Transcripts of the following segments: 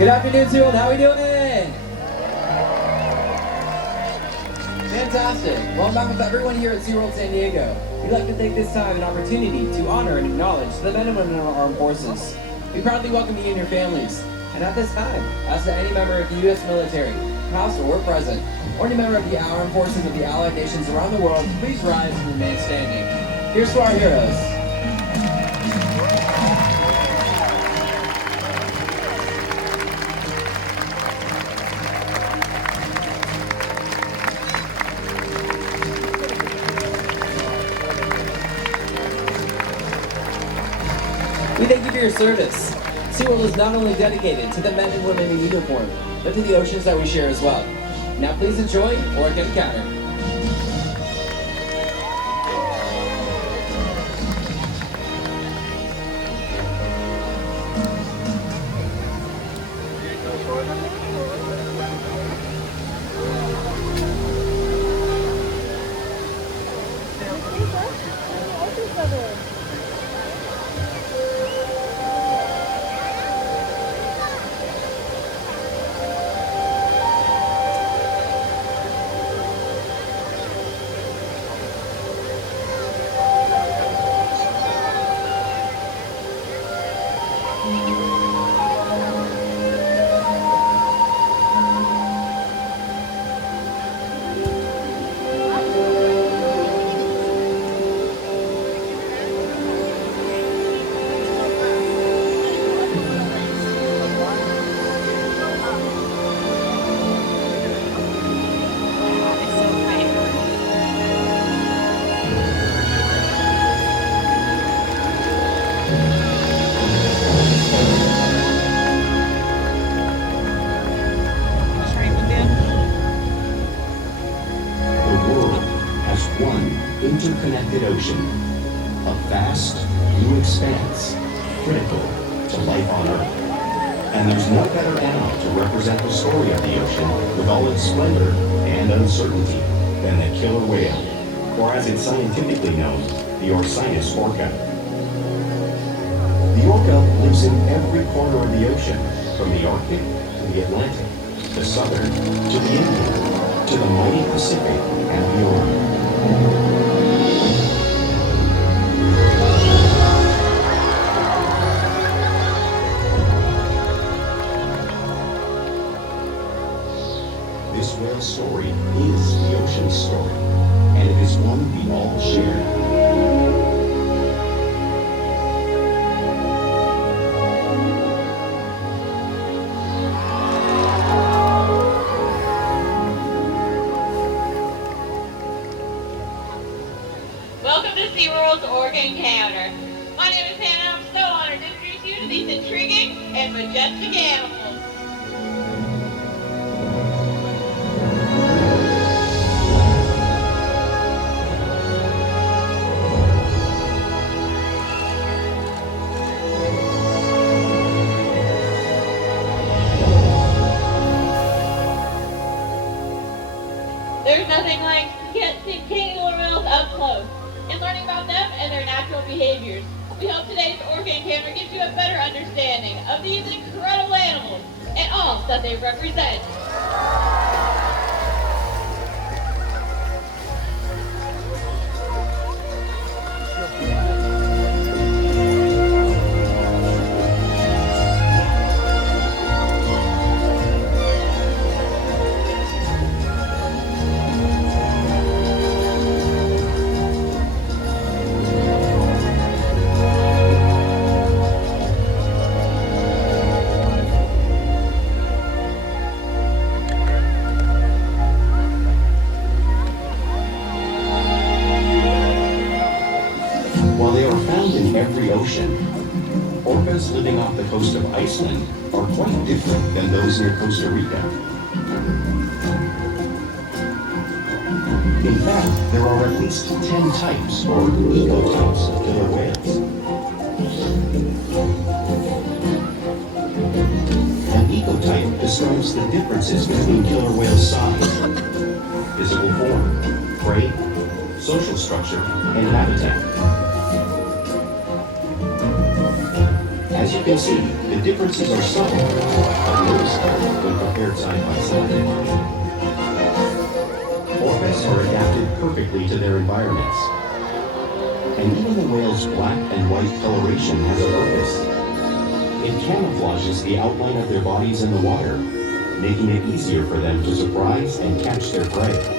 Good afternoon, SeaWorld. How are we doing? Fantastic. Well, on behalf of everyone here at SeaWorld San Diego, we'd like to take this time and opportunity to honor and acknowledge the men and women of our armed forces. We proudly welcome you and your families. And at this time, ask that any member of the U.S. military, past or present, or any member of the armed forces of the allied nations around the world, please rise and remain standing. Here's to our heroes. We thank you for your service. SeaWorld is not only dedicated to the men and women in uniform, but to the oceans that we share as well. Now please enjoy Orca Encounter. Interconnected ocean, a vast new expanse critical to life on Earth. And there's no better animal to represent the story of the ocean with all its splendor and uncertainty than the killer whale, or as it's scientifically known, the Orca. The orca lives in every corner of the ocean, from the Arctic to the Atlantic, the Southern to the Indian, to the mighty Pacific and beyond. This whale's story is the ocean's story, and it is one we all share. Welcome to SeaWorld's Orca Encounter. My name is Hannah. I'm so honored to introduce you to these intriguing and majestic animals. There's nothing like seeing killer whales up close and learning about them and their natural behaviors. We hope today's Orca Encounter gives you a better understanding of these incredible animals and all that they represent. While they are found in every ocean, orcas living off the coast of Iceland are quite different than those near Costa Rica. In fact, there are at least 10 types or ecotypes of killer whales. An ecotype describes the differences between killer whale size, physical form, prey, social structure, and habitat. As As you can see, the differences are subtle, but noticeable when compared side by side. Orcas are adapted perfectly to their environments. And even the whale's black and white coloration has a purpose. It camouflages the outline of their bodies in the water, making it easier for them to surprise and catch their prey.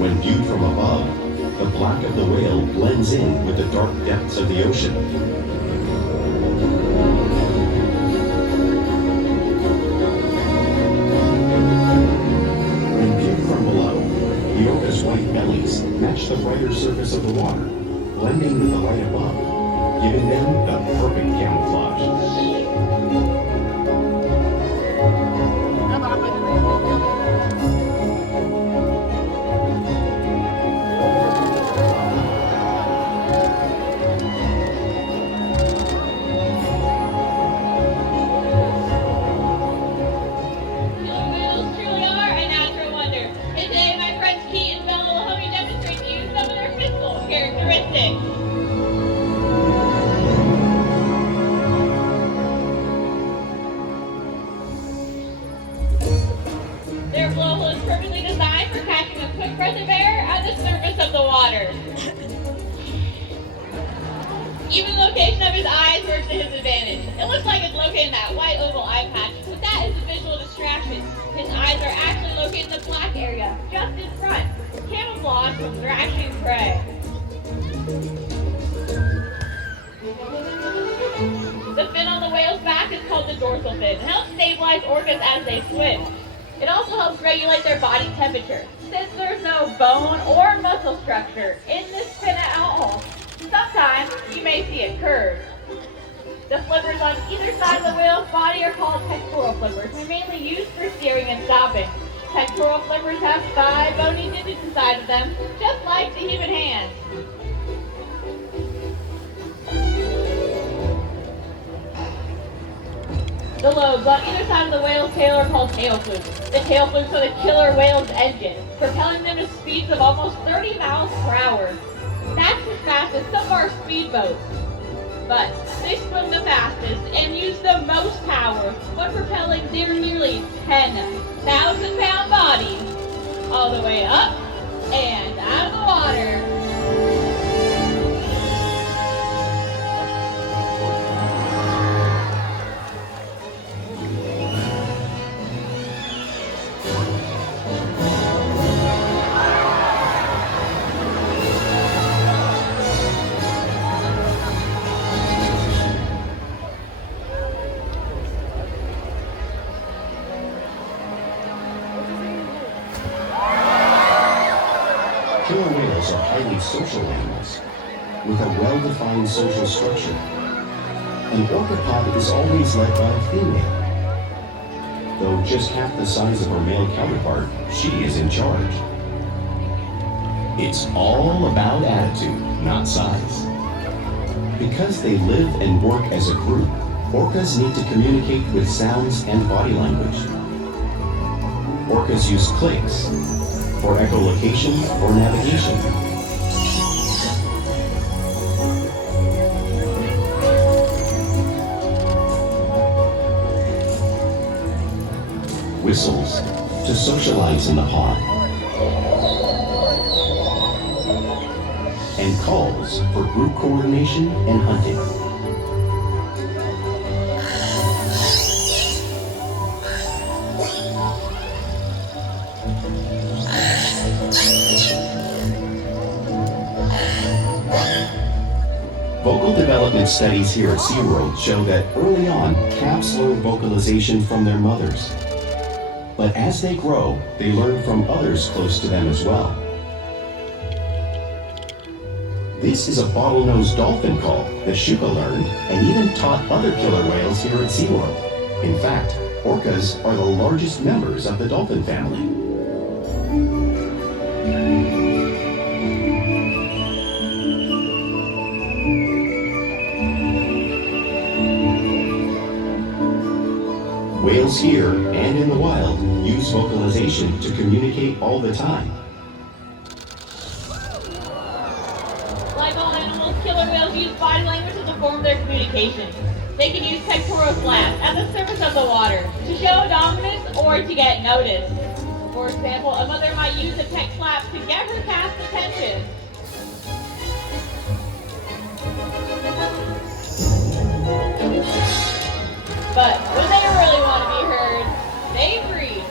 When viewed from above, the black of the whale blends in with the dark depths of the ocean. When viewed from below, the orca's white bellies match the brighter surface of the water, blending with the light above, giving them the perfect camouflage. Their blowhole is perfectly designed for catching a quick breath of air at the surface of the water. Even the location of his eyes works to his advantage. It looks like it's located in that white oval eye patch, but that is a visual distraction. His eyes are actually located in the black area, just in front, camouflage from thrashing prey. The fin on the whale's back is called the dorsal fin. It helps stabilize orcas as they swim. It also helps regulate their body temperature. Since there's no bone or muscle structure in this fin at all, sometimes you may see it curved. The flippers on either side of the whale's body are called pectoral flippers. They're mainly used for steering and stopping. Pectoral flippers have 5 bony digits inside of them, just like the human hand. The lobes on either side of the whale's tail are called tail flukes. The tail flukes are the killer whale's engine, propelling them to speeds of almost 30 miles per hour. That's as fast as some of our speedboats. But they swim the fastest and use the most power when propelling their nearly 10,000-pound bodies all the way up and out of the water. Killer whales are highly social animals, with a well-defined social structure. An orca pod is always led by a female. Though just half the size of her male counterpart, she is in charge. It's all about attitude, not size. Because they live and work as a group, orcas need to communicate with sounds and body language. Orcas use clicks for echolocation or navigation. Whistles to socialize in the pod. And calls for group coordination and hunting. Vocal development studies here at SeaWorld show that early on, calves learn vocalization from their mothers. But as they grow, they learn from others close to them as well. This is a bottlenose dolphin call that Shuka learned and even taught other killer whales here at SeaWorld. In fact, orcas are the largest members of the dolphin family. whales here and in the wild use vocalization to communicate all the time. Like all animals, killer whales use body language as a form of their communication. They can use pectoral flaps at the surface of the water to show dominance or to get noticed. For example, a mother might use a pec flap to get her calf's attention. But when they really want to be heard, they preach.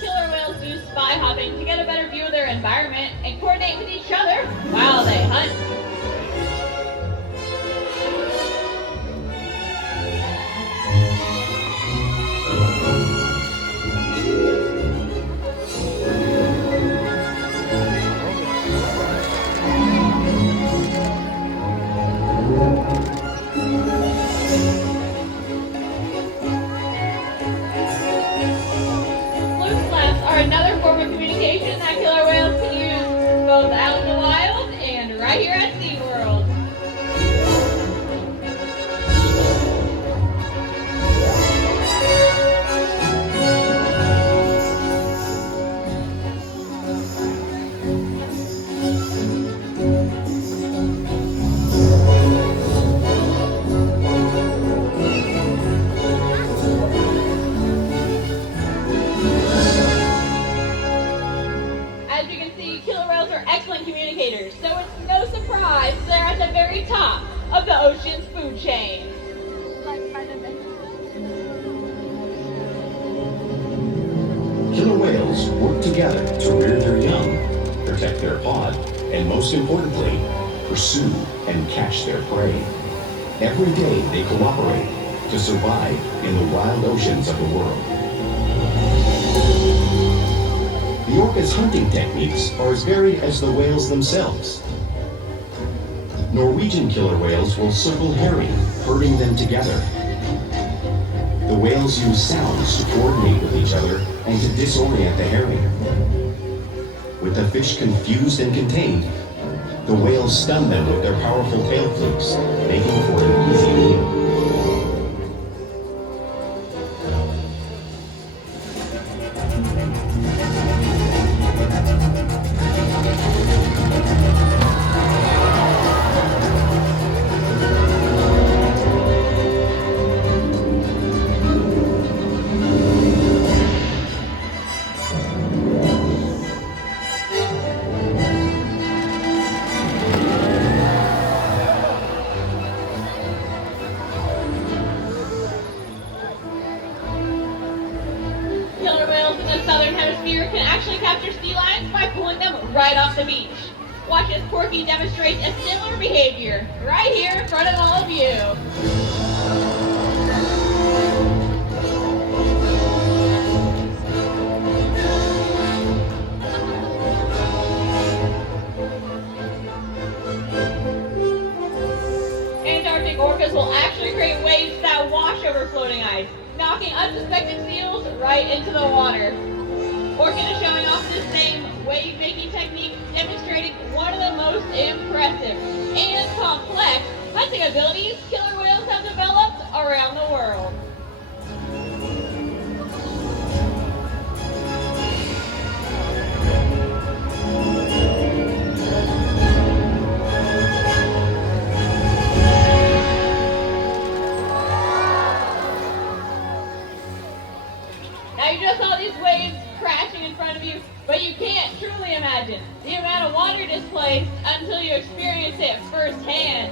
Killer whales use spy hopping to get a better view of their environment and coordinate with each other while they hunt. Another form of communication that killer whales can use both out in the wild and right here at SeaWorld. Excellent communicators, so it's no surprise they're at the very top of the ocean's food chain. Killer whales work together to rear their young, protect their pod, and most importantly, pursue and catch their prey. Every day they cooperate to survive in the wild oceans of the world. The orca's hunting techniques are as varied as the whales themselves. Norwegian killer whales will circle herring, herding them together. The whales use sounds to coordinate with each other and to disorient the herring. With the fish confused and contained, the whales stun them with their powerful tail flukes, making for an easy meal. Can actually capture sea lions by pulling them right off the beach. Watch as Porky demonstrates a similar behavior right here in front of all of you. Antarctic orcas will actually create waves that wash over floating ice, knocking unsuspecting seals right into the water. Orca is showing off the same wave-making technique, demonstrating one of the most impressive and complex hunting abilities killer whales have developed around the world. Now you just saw these waves crashing in front of you, but you can't truly imagine the amount of water displaced until you experience it firsthand.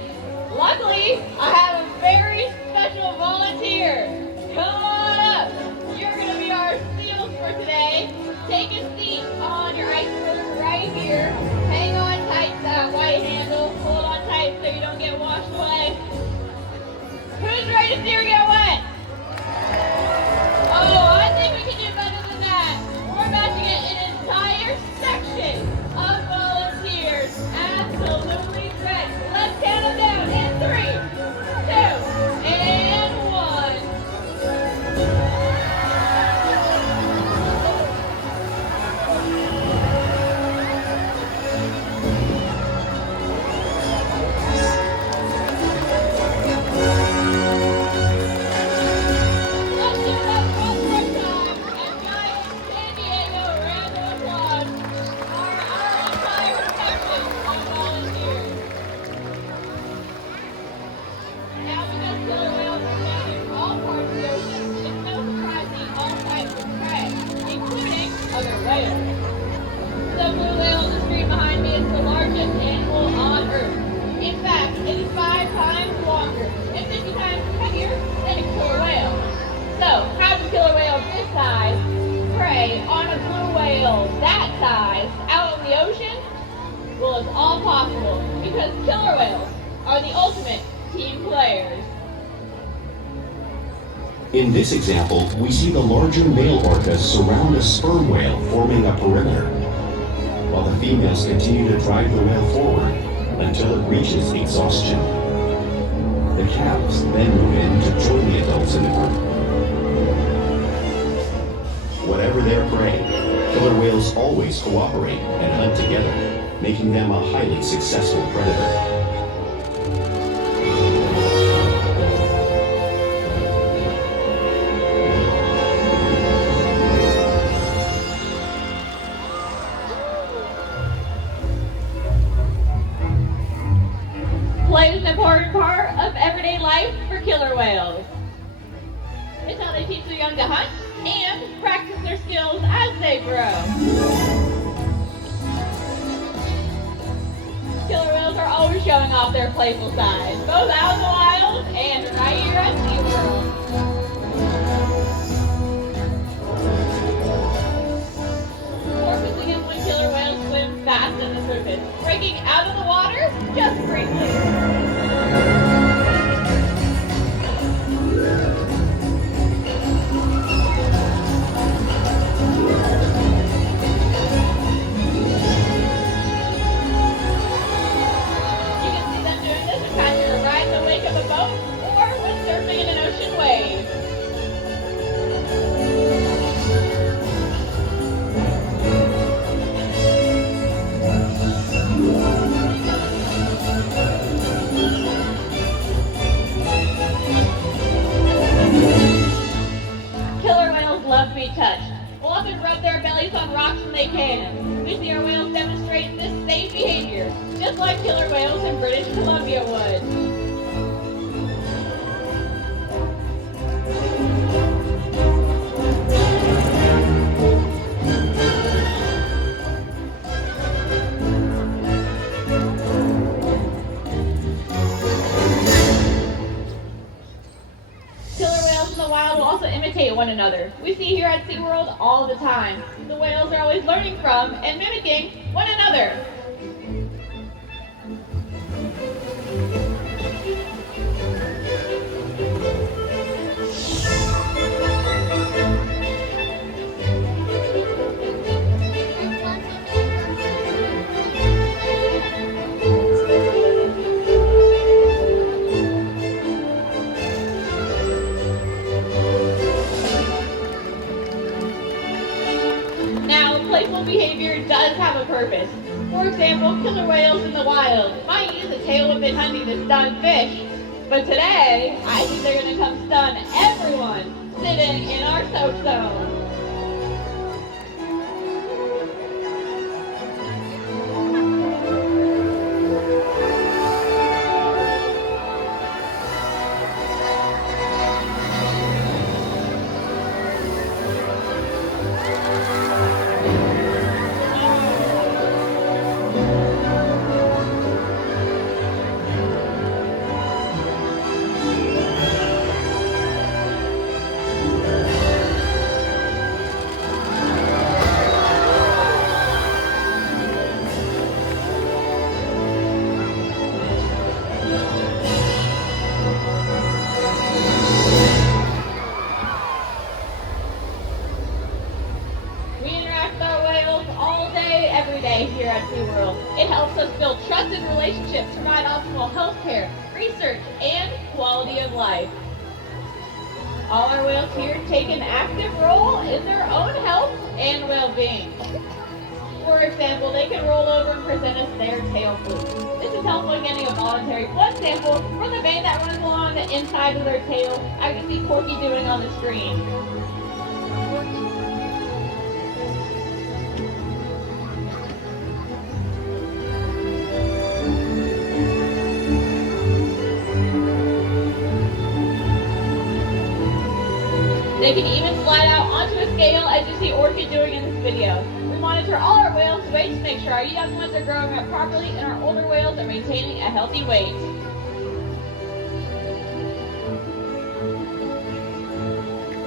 Luckily, I have a very special volunteer. Come on up. You're going to be our seals for today. Take a seat on your iceberg right here. Hang on tight to that white handle. Hold on tight so you don't get washed away. Who's ready to see her get wet? Oh, I think we can do better than that. We're about to get an entire section of volunteers absolutely ready. Let's count them down in 3, 2, and 1. Killer whales are found in all parts of the ocean. It's no surprise they eat all types of prey, including other whales. The blue whale on the screen behind me is the largest animal on Earth. In fact, it is 5 times longer and 50 times heavier than a killer whale. So, how does a killer whale this size prey on a blue whale that size out in the ocean? Well, it's all possible because killer whales are the ultimate team players. In this example, we see the larger male orcas surround a sperm whale, forming a perimeter, while the females continue to drive the whale forward until it reaches exhaustion. The calves then move in to join the adults in the group. Whatever their prey, killer whales always cooperate and hunt together, making them a highly successful predator. Play is an important part of everyday life for killer whales. It's how they teach their young to hunt and practice their skills as they grow. Killer whales are always showing off their playful side, both out in the wild and right here at SeaWorld. Orcas against when killer whales swim fast on the surface, breaking out of the water just briefly. Touched. We'll often rub their bellies on rocks when they can. We see our whales demonstrate this safe behavior, just like killer whales in British Columbia would. Imitate one another. We see here at SeaWorld all the time. The whales are always learning from and mimicking one another. Playful behavior does have a purpose. For example, killer whales in the wild might use a tail whipping hunting to stun fish. But today, I think they're going to come stun everyone sitting in our soak zone. Here at SeaWorld. It helps us build trusted relationships, provide optimal health care, research, and quality of life. All our whales here take an active role in their own health and well-being. For example, they can roll over and present us their tail fluke. This is helpful in getting a voluntary blood sample from the vein that runs along the inside of their tail, as you see Corky doing on the screen. They can even slide out onto a scale as you see Orca doing in this video. We monitor all our whales' weights to make sure our young ones are growing up properly and our older whales are maintaining a healthy weight.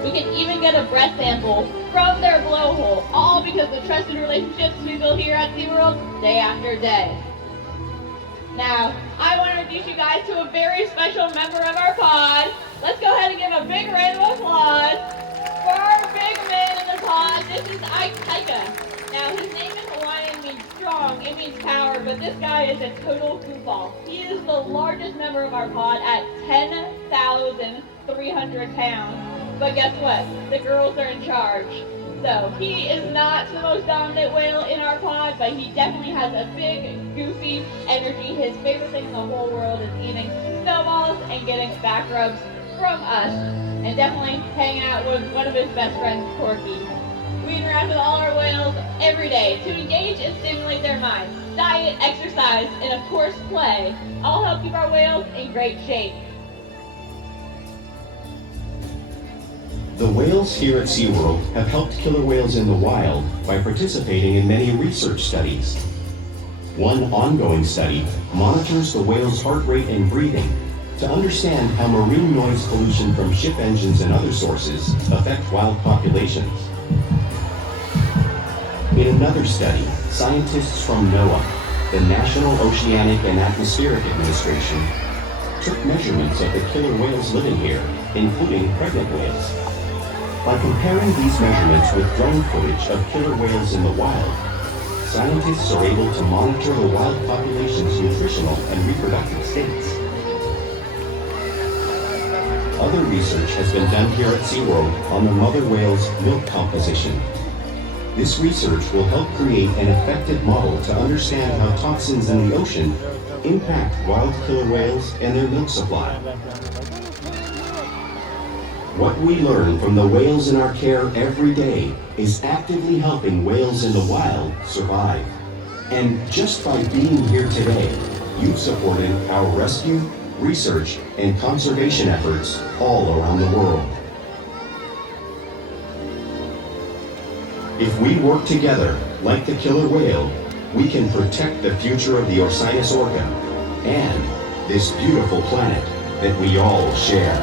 We can even get a breath sample from their blowhole, all because of the trusted relationships we build here at SeaWorld day after day. Now, I want to introduce you guys to a very special member of our pod. Let's go ahead and give a big round of applause for our big man in the pod. This is Taika. Now, his name in Hawaiian means strong, it means power, but this guy is a total goofball. He is the largest member of our pod at 10,300 pounds. But guess what? The girls are in charge. So he is not the most dominant whale in our pod, but he definitely has a big, goofy energy. His favorite thing in the whole world is eating snowballs and getting back rubs from us, and definitely hanging out with one of his best friends, Corky. We interact with all our whales every day to engage and stimulate their minds. Diet, exercise, and of course play all help keep our whales in great shape. The whales here at SeaWorld have helped killer whales in the wild by participating in many research studies. One ongoing study monitors the whale's heart rate and breathing to understand how marine noise pollution from ship engines and other sources affect wild populations. In another study, scientists from NOAA, the National Oceanic and Atmospheric Administration, took measurements of the killer whales living here, including pregnant whales. By comparing these measurements with drone footage of killer whales in the wild, scientists are able to monitor the wild population's nutritional and reproductive states. Other research has been done here at SeaWorld on the mother whale's milk composition. This research will help create an effective model to understand how toxins in the ocean impact wild killer whales and their milk supply. What we learn from the whales in our care every day is actively helping whales in the wild survive. And just by being here today, you've supported our rescue, research, and conservation efforts all around the world. If we work together, like the killer whale, we can protect the future of the Orcinus orca and this beautiful planet that we all share.